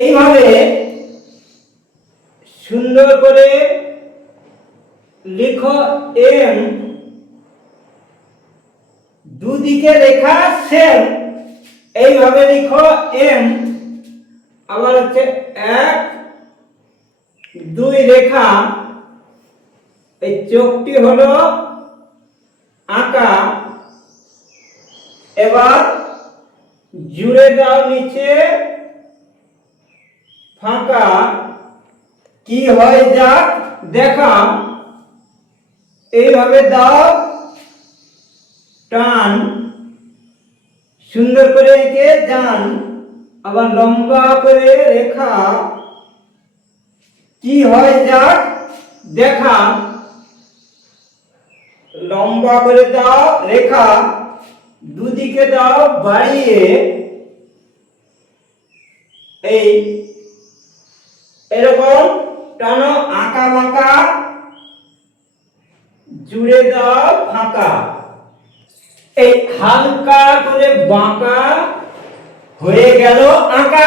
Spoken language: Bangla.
এইভাবে সুন্দর করে লিখো এম, দুদিকে রেখা সেম, এইভাবে লিখো এম। আবার হচ্ছে 1 2 রেখা, এই চোখটি হলো আঁকা। এবার জুড়ে দাও নিচে ফাঁকা, কি হয় যাক দেখা। এইভাবে দাও টান, সুন্দর করে এঁকে যান। আবার লম্বা করে রেখা, কি হয় যাক দেখা। লম্বা করে দাও রেখা, দুদিকে দাও বাড়িয়ে, এই এরকম টানো আঁকা বাঁকা, জুড়ে দাও ফাঁকা। এই হালকা করে বাঁকা হয়ে গেল আঁকা।